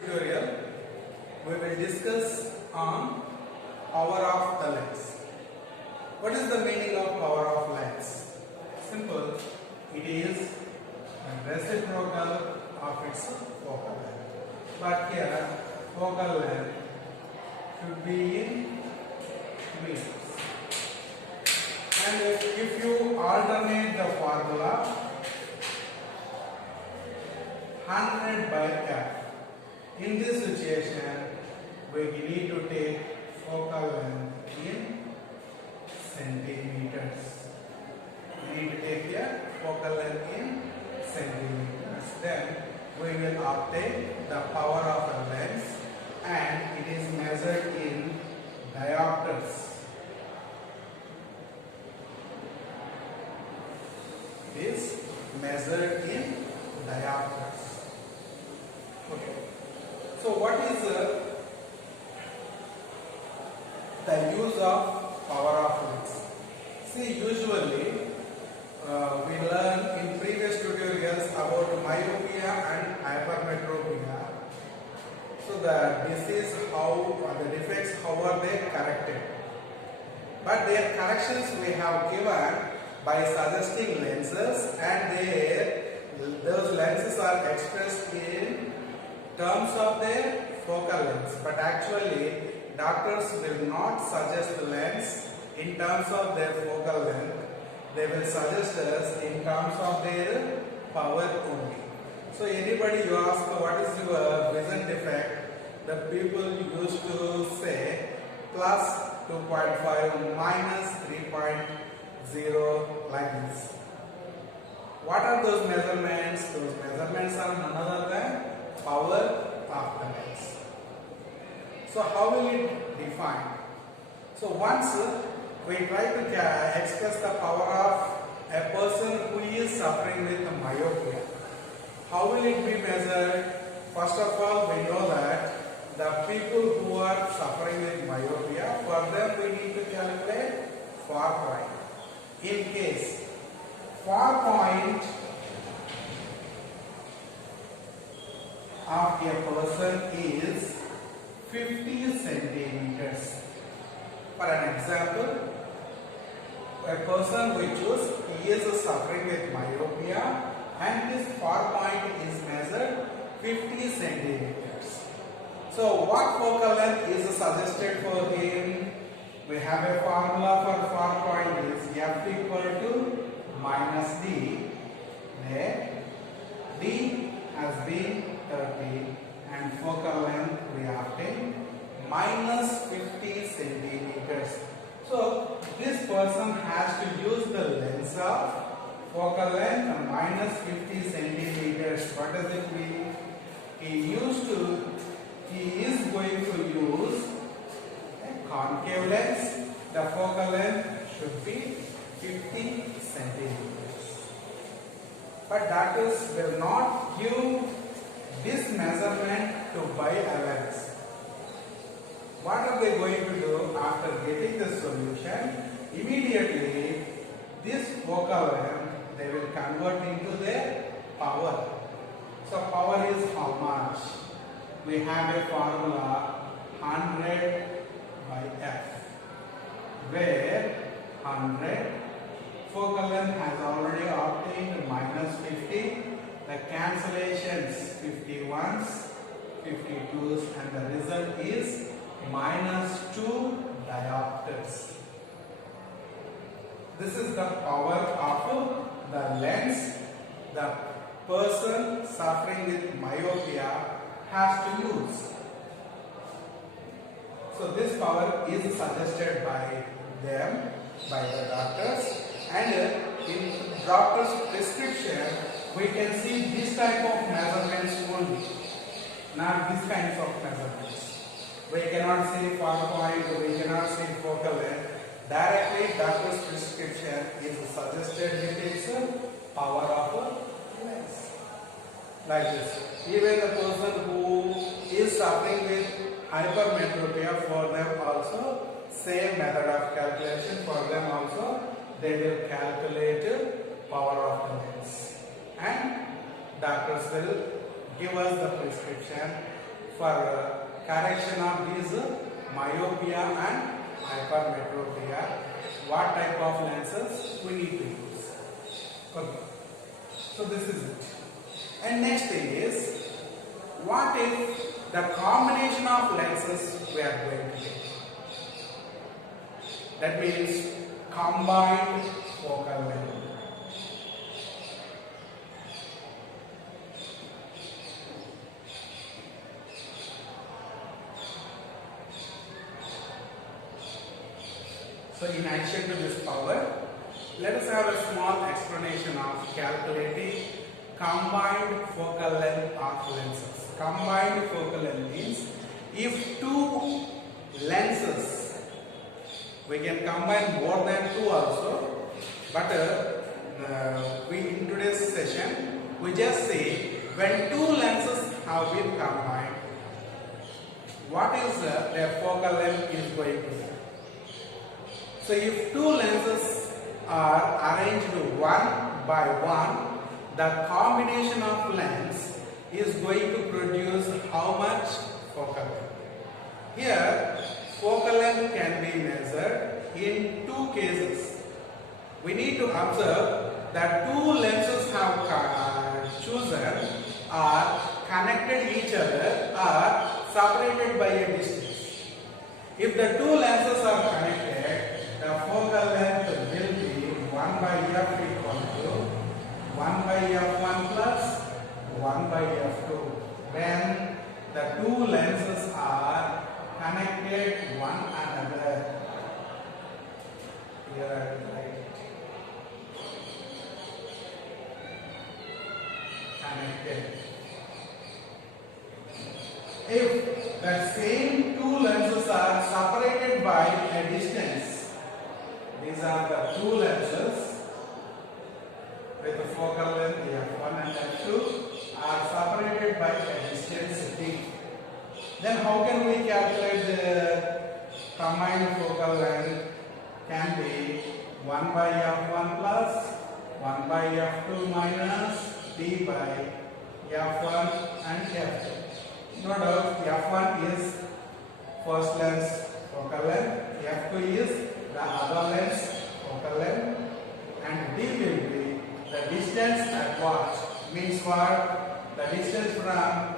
Tutorial we will discuss on power of the lens. What is the meaning of power of lens? Simple, it is a reciprocal of its focal length. But here focal length should be in meters. And if you alternate the formula 100 by f. In this situation, we need to take focal length in centimeters. We need to take here focal length in centimeters. Then we will obtain the power of a lens, and it is measured in diopters. It is measured in diopters. Okay. So what is the use of power of lens? See, usually we learn in previous tutorials about myopia and hypermetropia. So the disease, how the defects, how are they corrected? But their corrections we have given by suggesting lenses, and those lenses are expressed in terms of their focal length. But actually, doctors will not suggest the lens in terms of their focal length. They will suggest us in terms of their power only. So anybody you ask what is your vision defect, the people used to say plus 2.5 minus 3.0 like this. What are those measurements? Those measurements are none other than power of the lens. So how will it define? So once we try to express the power of a person who is suffering with myopia, how will it be measured? First of all, we know that the people who are suffering with myopia, for them we need to calculate far point. In case far point of a person is 50 centimeters. For an example, a person we choose, he is suffering with myopia and his far point is measured 50 centimeters. So what focal length is suggested for him? We have a formula for far point is f equal to minus d, where d has been 30 and focal length we obtain minus 50 centimeters. So this person has to use the lens of focal length minus 50 centimeters. What does it mean? He is going to use a concave lens. The focal length should be 50 centimeters. But doctors will not give this measurement to buy a lens. What are they going to do after getting the solution? Immediately, this focal length they will convert into their power. So power is how much? We have a formula 100 by f, where 100 focal length has already obtained minus 50. The cancellations 51s, 52s, and the result is minus 2 diopters. This is the power of the lens the person suffering with myopia has to use. So this power is suggested by them, by the doctors, and in doctor's prescription we can see this type of measurements only, not these kinds of measurements. We cannot see far point, we cannot see focal length. Directly doctor's prescription is suggested with its power of a lens. Like this. Even the person who is suffering with hypermetropia, for them also same method of calculation. For them also they will calculate power of the lens. And doctors will give us the prescription for correction of these myopia and hypermetropia. What type of lenses we need to use? Okay. So this is it. And next thing is, what if the combination of lenses we are going to take? That means combined focal length. So in addition to this power, let us have a small explanation of calculating combined focal length of lenses. Combined focal length means if two lenses, we can combine more than two also, but we in today's session we just say when two lenses have been combined, what is their focal length is going to be. So if two lenses are arranged one by one, the combination of lens is going to produce how much focal length? Here, focal length can be measured in two cases. We need to observe that two lenses have chosen are connected each other or separated by a distance. If the two lenses are connected, the focal length will be 1 by f equal to 1 by f1 plus 1 by f2 when the two lenses are connected one another. Here I will write connected. If the same two lenses are separated by a distance, these are the two lenses with the focal length f1 and f2 are separated by a distance d. Then how can we calculate the combined focal length? Can be 1 by f1 plus 1 by f2 minus d by f1 and f2. No doubt f1 is first lens focal length, f2 is the other lens focal length, and d will be the distance at what? Means what? The distance from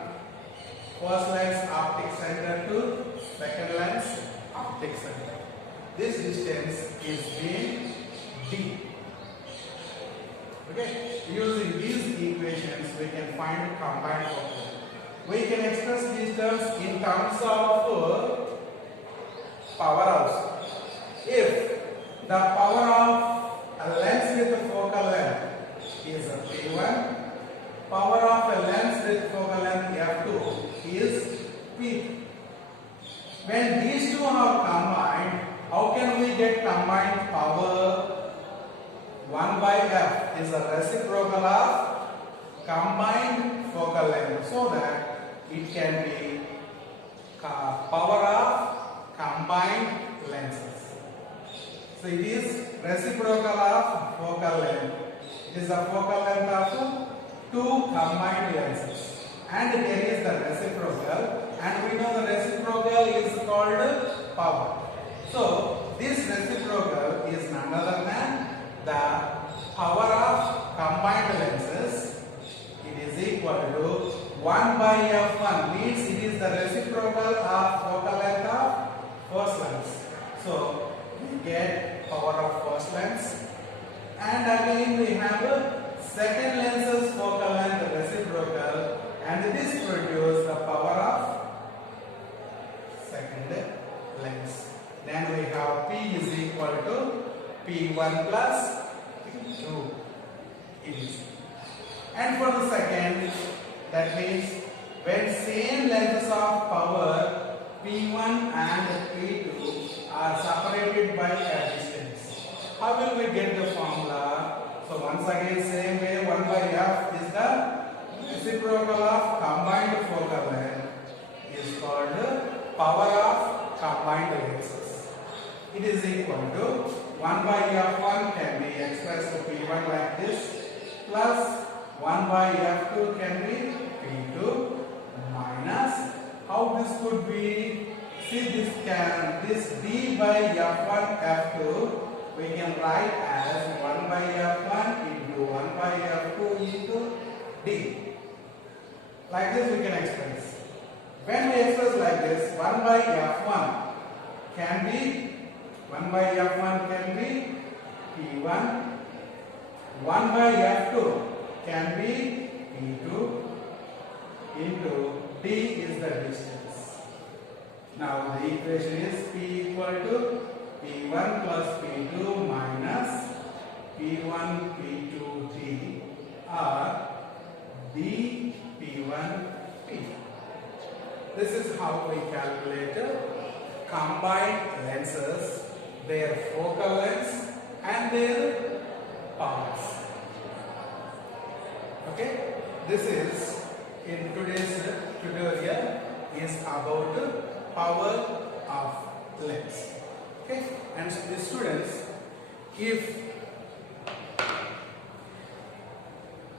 first lens optic center to second lens optic center. This distance is being d. Okay? Using these equations, we can find combined focal length. We can express these terms in terms of power also. If the power of a lens with a focal length is a P1, power of a lens with focal length f2 is P2. When these two are combined, how can we get combined power? 1 by f is a reciprocal of combined focal length, so that it can be power of combined lenses. So it is reciprocal of focal length. It is the focal length of two combined lenses, and there is the reciprocal, and we know the reciprocal is called power. So this reciprocal is none other than the power of combined lenses. It is equal to 1 by f1, means it is the reciprocal of focal length of first lens. So we get power of first lens, and again we have a second lens's focal length reciprocal, and this produces the power of second lens. Then we have P is equal to P1 plus P2. And for the second, that means when same lenses of power P1 and P2 are separated by a distance, how will we get the formula? So once again, same way, 1 by f is the reciprocal of combined focal length, is called power of combined lenses. It is equal to 1 by f1 can be expressed to P1 like this, plus 1 by f2 can be P2 minus how this could be? See, this d by f1 f2 we can write as 1 by f1 into 1 by f2 into d. Like this we can express. When we express like this, 1 by f1 can be p1, 1 by f2 can be p2 into d is the distance. Now the equation is p equal to p1 plus p2 minus p1 p2 d or d p1 p. This is how we calculate combined lenses, their focal lengths and their powers. Okay, this is in today's tutorial is about power of lens. Okay, and the students, if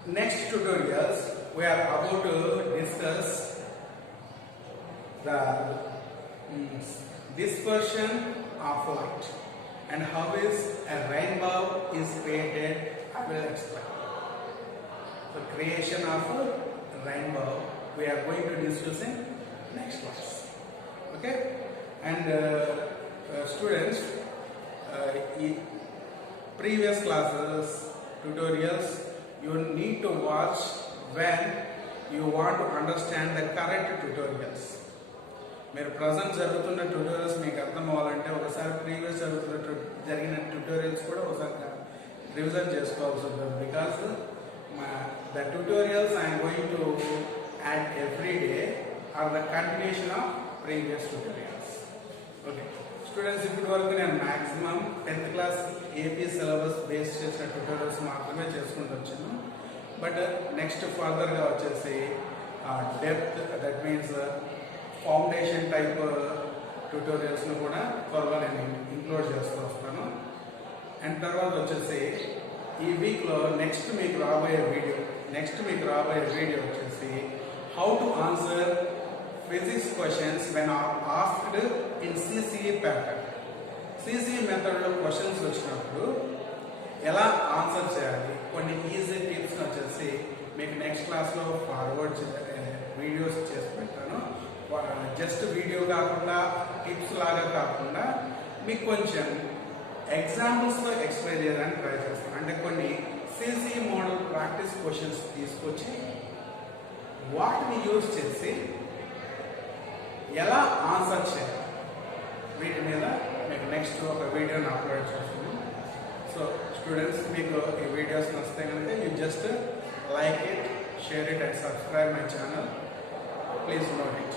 next tutorials we are about to discuss the dispersion of light and how is a rainbow is created. I will explain. The creation of a rainbow we are going to discuss in next class. Okay, and students, in previous classes tutorials you need to watch when you want to understand the current tutorials. మీరు present జరుగుతున్న tutorials మీకు అర్థం అవ్వాలంటే ఒకసారి previous జరిగిన tutorials కూడా ఒకసారి revision చేసుకోవాల్సి ఉంటుంది. Because the tutorials I'm going to add every day or the continuation of previous tutorials. Okay students, ఇప్పటి వరకు నేను maximum 10th class AP syllabus base చేసిన ట్యూటోరియల్స్ మాత్రమే చేసుకుంటూ వచ్చాను. బట్ నెక్స్ట్ ఫర్దర్గా వచ్చేసి depth, that means foundation type ట్యూటోరియల్స్ను కూడా త్వరలో నేను ఇంక్లూడ్ చేస్తూ వస్తాను. అండ్ తర్వాత వచ్చేసి ఈ వీక్లో నెక్స్ట్ మీకు రాబోయే వీడియో వచ్చేసి how to answer physics questions when asked in CCE pattern. CCE మెథడ్లో క్వశ్చన్స్ వచ్చినప్పుడు ఎలా ఆన్సర్ చేయాలి, కొన్ని ఈజీ టిప్స్ వచ్చేసి మీకు నెక్స్ట్ క్లాస్లో ఫార్వర్డ్ వీడియోస్ చేసి పెట్టాను. జస్ట్ వీడియో కాకుండా టిప్స్ లాగా కాకుండా మీకు కొంచెం ఎగ్జాంపుల్స్తో ఎక్స్ప్లెయిన్ చేయడానికి ట్రై చేస్తాను. అంటే కొన్ని సిసిఈ మోడల్ ప్రాక్టీస్ క్వశ్చన్స్ తీసుకొచ్చి వాటిని యూజ్ చేసి ఎలా ఆన్సర్ చేయాలి వీటి మీద మీకు నెక్స్ట్ ఒక వీడియోని అప్లోడ్ చేస్తాను. సో స్టూడెంట్స్, మీకు ఈ వీడియోస్ నచ్చితే కనుక you just like it, share it and subscribe my channel. Please note it.